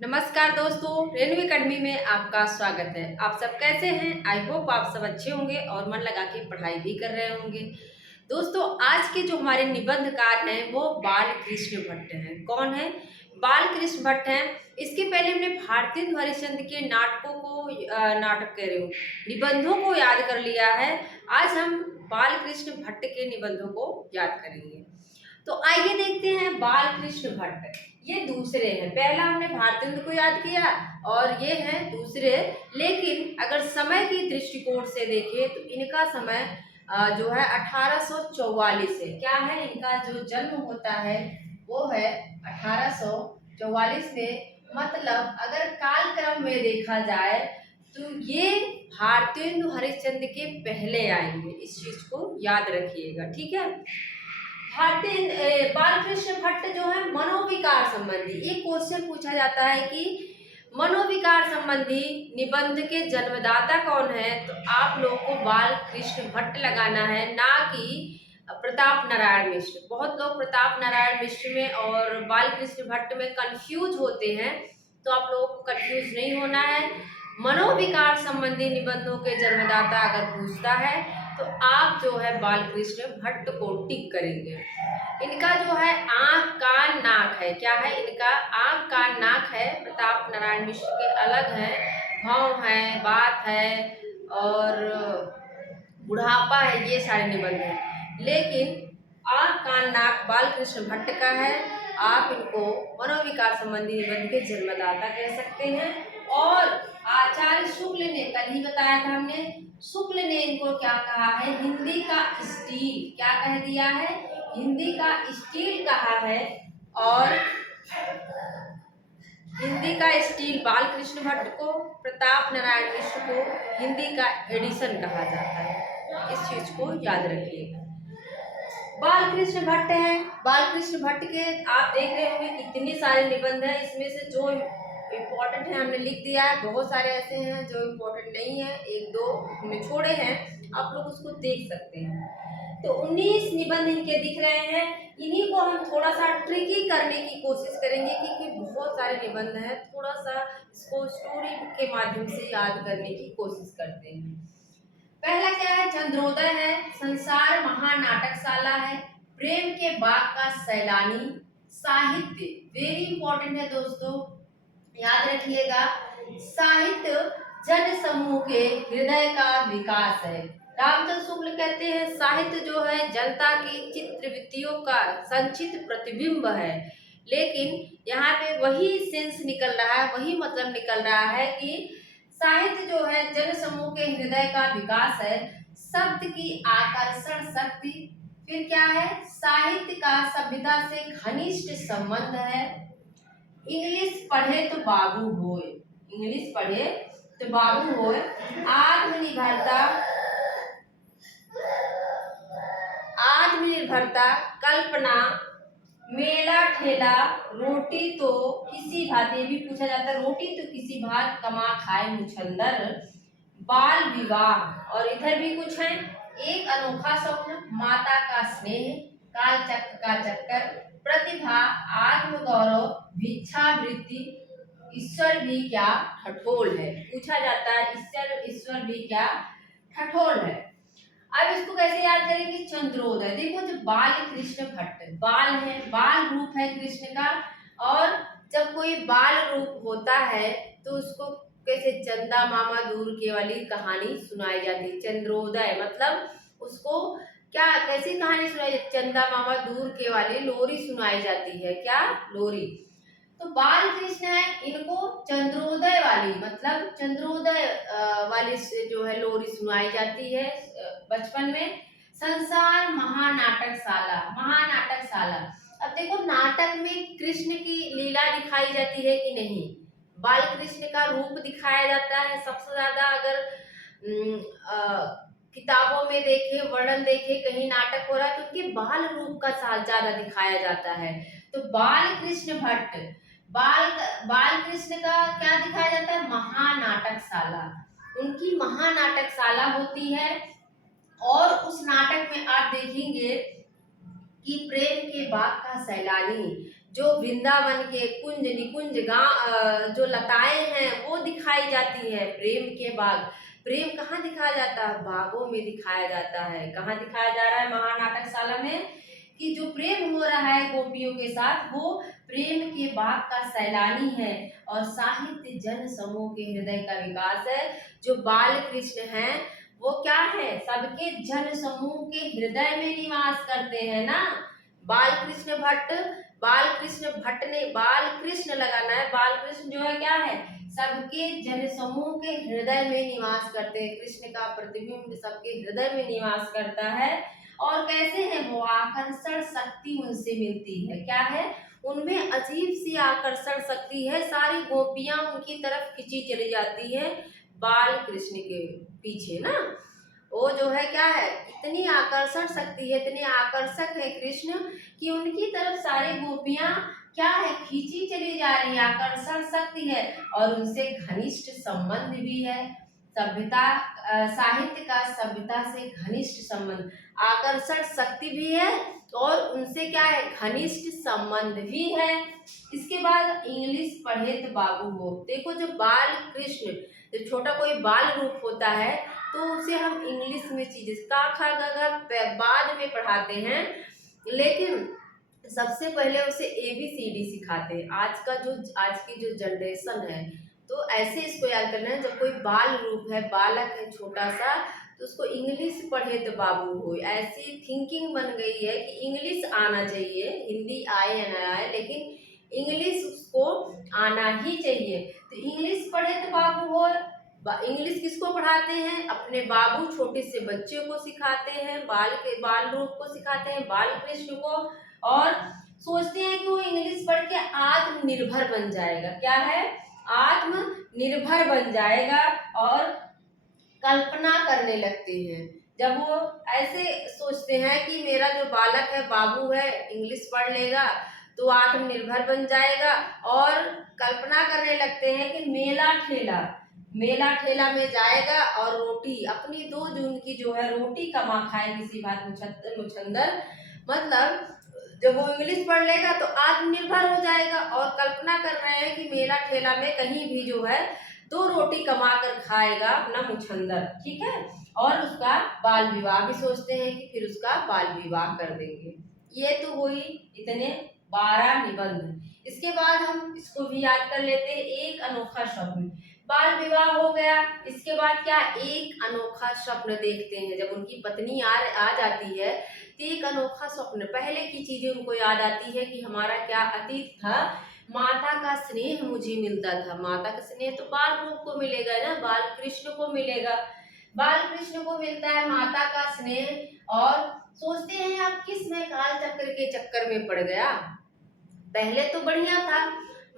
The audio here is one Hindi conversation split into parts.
नमस्कार दोस्तों, रेनू एकेडमी में आपका स्वागत है। आप सब कैसे हैं? आई होप आप सब अच्छे होंगे और मन लगा के पढ़ाई भी कर रहे होंगे। दोस्तों, आज के जो हमारे निबंधकार हैं वो बाल कृष्ण भट्ट हैं। कौन है? बाल कृष्ण भट्ट हैं। इसके पहले हमने भारतेंदु हरिश्चंद्र के नाटक कह रही हूँ, निबंधों को याद कर लिया है। आज हम बाल कृष्ण भट्ट के निबंधों को याद करेंगे। तो आइए देखते हैं बाल कृष्ण भट्ट। ये दूसरे हैं। पहला हमने भारतेंदु को याद किया और ये हैं दूसरे। लेकिन अगर समय की दृष्टिकोण से देखें तो इनका समय जो है 1844 है। क्या है? इनका जो जन्म होता है वो है 1844 में। मतलब अगर कालक्रम में देखा जाए तो ये भारतेंदु हरिश्चंद्र के पहले आएंगे। इस चीज को याद रखिएगा, ठीक है। बालकृष्ण भट्ट जो है मनोविकार संबंधी एक क्वेश्चन पूछा जाता है कि मनोविकार संबंधी निबंध के जन्मदाता कौन है, तो आप लोगों को बालकृष्ण भट्ट लगाना है, ना कि प्रताप नारायण मिश्र। बहुत लोग प्रताप नारायण मिश्र में और बालकृष्ण भट्ट में कंफ्यूज होते हैं, तो आप लोगों को कंफ्यूज नहीं होना है। मनोविकार संबंधी निबंधों के जन्मदाता अगर पूछता है तो आप जो है बालकृष्ण भट्ट को टिक करेंगे। इनका जो है आंख कान नाक है। क्या है? इनका आंख कान नाक है। प्रताप नारायण मिश्र के अलग है, भाव है, बात है और बुढ़ापा है, ये सारे निबंध हैं। लेकिन आंख कान नाक बालकृष्ण भट्ट का है। आप इनको मनोविकार संबंधी निबंध के जन्मदाता कह सकते हैं। और आचार्य शुक्ल ने, कल ही बताया था हमने, शुक्ल ने इनको क्या कहा है? हिंदी का स्टील। क्या कह दिया है? हिंदी का स्टील कहा है। और हिंदी का स्टील बालकृष्ण भट्ट को, प्रताप नारायण मिश्र को हिंदी का एडिशन कहा जाता है। इस चीज को याद रखिएगा। बालकृष्ण भट्ट है। बालकृष्ण भट्ट के आप देख रहे होंगे कितने सारे निबंध हैं। इसमें से जो इम्पोर्टेंट है हमने लिख दिया है। बहुत सारे ऐसे हैं जो इम्पोर्टेंट नहीं है, एक दो हमने छोड़े हैं, आप लोग उसको देख सकते हैं। तो 19 निबंध इनके दिख रहे हैं। इन्हीं को हम थोड़ा सा ट्रिकी करने की कोशिश करेंगे, क्योंकि बहुत सारे निबंध हैं। थोड़ा सा इसको स्टोरी के माध्यम से याद करने की कोशिश करते हैं। पहला क्या है? चंद्रोदय है, संसार महानाटकशाला है, प्रेम के बाग का सैलानी, साहित्य वेरी इंपॉर्टेंट है दोस्तों, याद रखिएगा। साहित्य जन समूह के हृदय का विकास है। रामचंद्र शुक्ल कहते हैं साहित्य जो है जनता की चित्रवृत्तियों का संचित प्रतिबिंब है। लेकिन यहाँ पे वही सेंस निकल रहा है, वही मतलब निकल रहा है कि साहित्य जो है जन समूह के हृदय का विकास है। शब्द की आकर्षण शक्ति। फिर क्या है? साहित्य का सभ्यता से घनिष्ठ संबंध है। इंग्लिश पढ़े तो बाबू होए। इंग्लिश पढ़े तो बाबू होए। आत्मनिर्भरता, आत्मनिर्भरता, कल्पना, मेला ठेला, रोटी तो किसी भात, ये भी पूछा जाता है, रोटी तो किसी भात कमा खाए मुछंदर, बाल विवाह। और इधर भी कुछ है, एक अनोखा स्वप्न, माता का स्नेह, काल चक्र का चक्कर, प्रतिभा, आत्मगौरव, भिक्षावृत्ति, ईश्वर भी क्या ठठोल है। पूछा जाता है ईश्वर भी क्या ठठोल है। अब इसको कैसे याद करेंगे? चंद्रोदय। देखो, जो बाल कृष्ण भट्ट, बाल है, बाल रूप है कृष्ण का। और जब कोई बाल रूप होता है तो उसको कैसे चंदा मामा दूर के वाली कहानी सुनाई जाती है। चंद्रोदय मतलब उसको क्या, कैसी कहानी सुनाई जाती? चंदा मामा दूर के वाली लोरी सुनाई जाती है। क्या? लोरी। तो बाल कृष्ण है, इनको चंद्रोदय वाली, मतलब चंद्रोदय वाली जो है लोरी सुनाई जाती है बचपन में। संसार महानाटकशाला, महानाटकशाला। अब देखो, नाटक में कृष्ण की लीला दिखाई जाती है कि नहीं? बाल कृष्ण का रूप दिखाया जाता है सबसे ज्यादा। अगर किताबों में देखे, वर्णन देखे, कहीं नाटक हो रहा है तो उनके बाल रूप का ज्यादा दिखाया जाता है। तो बाल कृष्ण भट्ट, बाल कृष्ण का क्या दिखाया जाता है? महानाटकशाला। उनकी महानाटकशाला होती है। और उस नाटक में आप देखेंगे कि प्रेम के बाग का सैलानी, जो वृंदावन के कुंज निकुंज गाँव जो लताएं हैं वो दिखाई जाती हैं। प्रेम के बाग, प्रेम कहाँ दिखाया जाता है? बागों में दिखाया जाता है। कहाँ दिखाया जा रहा है? महानाटकशाला में, कि जो प्रेम हो रहा है गोपियों के साथ वो प्रेम के बाग का सैलानी है और साहित्य जन समूह के हृदय का विकास है। जो बाल कृष्ण हैं वो क्या है? सबके जन समूह के हृदय में निवास करते हैं ना। बाल कृष्ण भट्ट, बाल कृष्ण भट्ट ने बाल कृष्ण लगाना है। बाल कृष्ण जो है क्या है? सबके जन समूह के हृदय में निवास करते हैं। कृष्ण का प्रतिबिंब सबके हृदय में निवास करता है। और कैसे है वो? आकर्षण शक्ति उनसे मिलती है। क्या है? उनमें अजीब सी आकर्षण शक्ति है। सारी गोपियां उनकी तरफ खिंची चली जाती है बाल कृष्ण के पीछे ना। वो जो है क्या है? इतनी आकर्षण शक्ति है, इतने आकर्षक है कृष्ण कि उनकी तरफ सारी गोपियां क्या है? खींची चली जा रही है, आकर्षण शक्ति है और उनसे घनिष्ठ संबंध भी है। सभ्यता साहित्य का सभ्यता से घनिष्ठ संबंध, आकर्षण शक्ति भी है और उनसे क्या है? घनिष्ठ संबंध भी है। इसके बाद इंग्लिश पढ़े तो बाबू हो। देखो जब बाल कृष्ण, जब छोटा कोई बाल रूप होता है तो उसे हम इंग्लिश में चीजें का खा गा बाद में पढ़ाते हैं, लेकिन सबसे पहले उसे ABCD सिखाते हैं। आज की जो जनरेशन है तो ऐसे इसको याद करना है। जब कोई बाल रूप है, बालक है छोटा सा, तो उसको इंग्लिश पढ़े तो बाबू हो। ऐसी थिंकिंग बन गई है कि इंग्लिश आना चाहिए, हिंदी आए या ना आए लेकिन इंग्लिश उसको आना ही चाहिए। तो इंग्लिश पढ़े तो बाबू हो। इंग्लिश किसको पढ़ाते हैं? अपने बाबू छोटे से बच्चे को सिखाते हैं, बाल रूप को सिखाते हैं, बाल कृष्ण को। और सोचते हैं कि वो इंग्लिश पढ़ के आत्मनिर्भर बन जाएगा। क्या है? आत्मनिर्भर बन जाएगा और कल्पना करने लगते हैं। जब वो ऐसे सोचते हैं कि मेरा जो बालक है, बाबू है, इंग्लिश पढ़ लेगा तो आत्मनिर्भर बन जाएगा, और कल्पना करने लगते हैं कि मेला ठेला में जाएगा और रोटी अपनी 2 जून की जो है रोटी कमा खाए किसी बात मुछंदर। मतलब जब वो इंग्लिश पढ़ लेगा तो आत्मनिर्भर हो जाएगा और कल्पना कर रहे हैं कि मेला ठेला में कहीं भी जो है 2 रोटी कमा कर खाएगा अपना मुछंदर, ठीक है। और उसका बाल विवाह भी सोचते हैं कि फिर उसका बाल विवाह कर देंगे। ये तो हुई इतने 12 निबंध। इसके बाद हम इसको भी याद कर लेते हैं, एक अनोखा स्वप्न। बाल विवाह हो गया, इसके बाद क्या? एक अनोखा स्वप्न देखते हैं। जब उनकी पत्नी आ जाती है तो एक अनोखा स्वप्न, पहले की चीजें उनको याद आती है कि हमारा क्या अतीत था। माता का स्नेह मुझे मिलता था। माता का स्नेह तो बाल रूप को मिलेगा ना, बाल कृष्ण को मिलेगा। बाल कृष्ण को मिलता है माता का स्नेह और सोचते हैं अब किस मैं काल चक्र के चक्कर में पड़ गया। पहले तो बढ़िया था,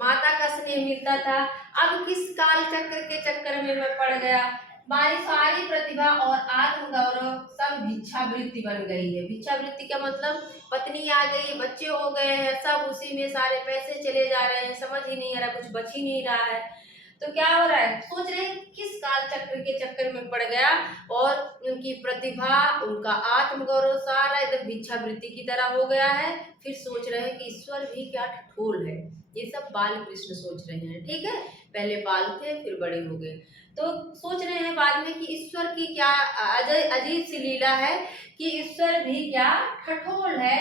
माता का स्नेह मिलता था, अब किस काल चक्र के चक्कर में मैं पड़ गया। हमारी सारी प्रतिभा और आत्मगौरव सब भिक्षावृत्ति बन गई है। भिक्षावृत्ति का मतलब पत्नी आ गई, बच्चे हो गए हैं, सब उसी में सारे पैसे चले जा रहे हैं, समझ ही नहीं आ रहा, कुछ बच ही नहीं रहा है। तो क्या हो रहा है? सोच रहे हैं किस काल चक्र के चक्कर में पड़ गया, और उनकी प्रतिभा, उनका आत्मगौरव सारा एकदम भिक्षावृत्ति की तरह हो गया है। फिर सोच रहे हैं कि ईश्वर भी क्या ठठोल है। ये सब बाल कृष्ण सोच रहे हैं, ठीक है। पहले बाल थे फिर बड़े हो गए, तो सोच रहे हैं बाद में कि ईश्वर की क्या अजीब सी लीला है कि ईश्वर भी क्या ठठोल है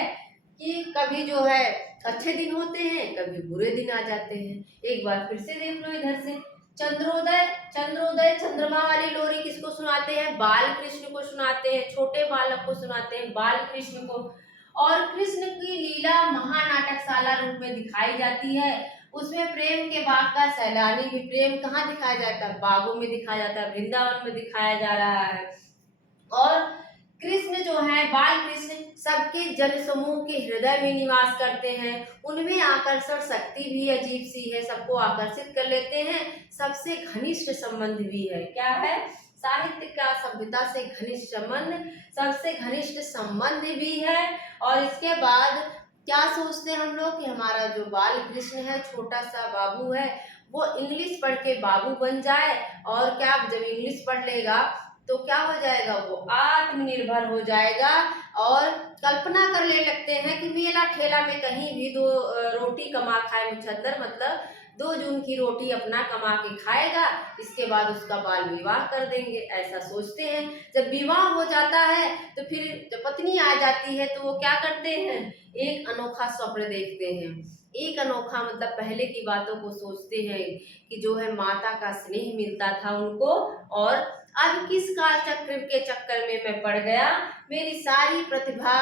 कि कभी जो है अच्छे दिन होते हैं, कभी बुरे दिन आ जाते हैं। एक बार फिर से देख लो इधर से, चंद्रोदय चंद्रमा वाली लोरी किसको सुनाते हैं? बाल कृष्ण को सुनाते हैं, छोटे बालक को सुनाते हैं, बाल कृष्ण को। और कृष्ण की लीला महानाटकशाला रूप में दिखाई जाती है। उसमें प्रेम के बाग का सैलानी भी, प्रेम कहाँ दिखाया जाता है? बागों में दिखाया जाता है, वृंदावन में दिखाया जा रहा है। और कृष्ण जो है, बाल कृष्ण सबके जन समूह के हृदय में निवास करते हैं। उनमें आकर्षण शक्ति भी अजीब सी है, सबको आकर्षित कर लेते हैं। सबसे घनिष्ठ संबंध भी है। क्या है? साहित्य का सभ्यता से घनिष्ठ संबंध, सबसे घनिष्ठ संबंध भी है। और इसके बाद क्या सोचते हैं हम लोग कि हमारा जो बाल कृष्ण है, छोटा सा बाबू है, वो इंग्लिश पढ़ के बाबू बन जाए। और क्या, जब इंग्लिश पढ़ लेगा तो क्या हो जाएगा, वो आत्मनिर्भर हो जाएगा। और कल्पना करने लगते हैं कि मेला ठेला में कहीं भी दो रोटी कमा खाए मुछंदर, मतलब 2 जून की रोटी अपना कमा के खाएगा, इसके बाद उसका बाल विवाह कर देंगे, ऐसा सोचते हैं। जब विवाह हो जाता है तो फिर जब पत्नी आ जाती है तो वो क्या करते हैं, एक अनोखा स्वप्न देखते हैं। एक अनोखा मतलब पहले की बातों को सोचते हैं कि जो है माता का स्नेह मिलता था उनको, और अब किस काल चक्र के चक्कर में मैं पड़ गया, मेरी सारी प्रतिभा,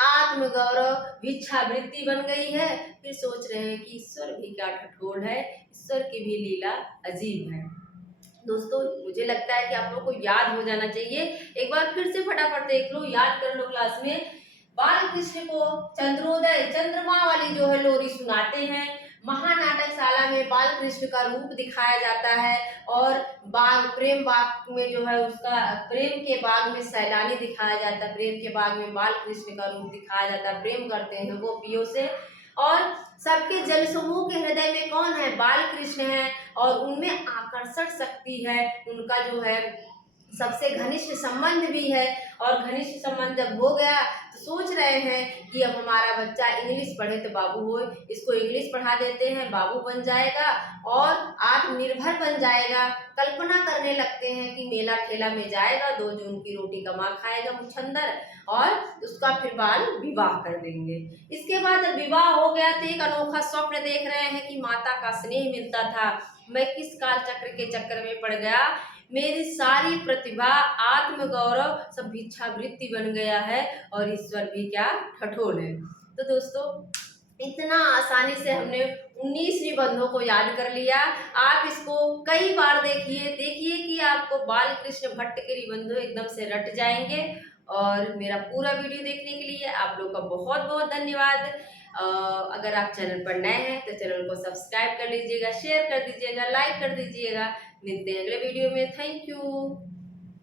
आत्मगौरव, भिक्षावृत्ति बन गई है। फिर सोच रहे हैं कि ईश्वर भी क्या ठठोर है, ईश्वर की भी लीला अजीब है। दोस्तों मुझे लगता है कि आप लोग को याद हो जाना चाहिए, एक बार फिर से फटाफट देख लो, याद कर लो क्लास में। बाल कृष्ण को चंद्रोदय, चंद्रमा वाली जो है लोरी सुनाते हैं। महानाटकशाला में बाल कृष्ण का रूप दिखाया जाता है, और बाग, प्रेम बाग में जो है उसका, प्रेम के बाग में सैलानी दिखाया जाता है, प्रेम के बाग में बाल कृष्ण का रूप दिखाया जाता है, प्रेम करते हैं गोपियों से। और सबके जन समूह के हृदय में कौन है, बाल कृष्ण है, और उनमें आकर्षण शक्ति है, उनका जो है सबसे घनिष्ठ संबंध भी है। और घनिष्ठ संबंध जब हो गया तो सोच रहे हैं कि अब हमारा बच्चा इंग्लिश पढ़े तो बाबू हो, इसको इंग्लिश पढ़ा देते हैं, बाबू बन जाएगा और आत्मनिर्भर बन जाएगा। कल्पना करने लगते हैं कि मेला ठेला में जाएगा, 2 जून की रोटी कमा खाएगा मुछंदर, और उसका फिर बाल विवाह कर देंगे। इसके बाद जब विवाह हो गया तो एक अनोखा स्वप्न देख रहे हैं कि माता का स्नेह मिलता था, मैं किस काल चक्र के चक्कर में पड़ गया, मेरी सारी प्रतिभा, आत्मगौरव सब भिक्षावृत्ति बन गया है, और ईश्वर भी क्या ठठोर है। तो दोस्तों इतना आसानी से हमने 19 निबंधों को याद कर लिया। आप इसको कई बार देखिए, देखिए कि आपको बाल कृष्ण भट्ट के निबंधों एकदम से रट जाएंगे। और मेरा पूरा वीडियो देखने के लिए आप लोग का बहुत बहुत धन्यवाद। अगर आप चैनल पर नए हैं तो चैनल को सब्सक्राइब कर लीजिएगा, शेयर कर दीजिएगा, लाइक कर दीजिएगा। मिलते हैं अगले वीडियो में। Thank you.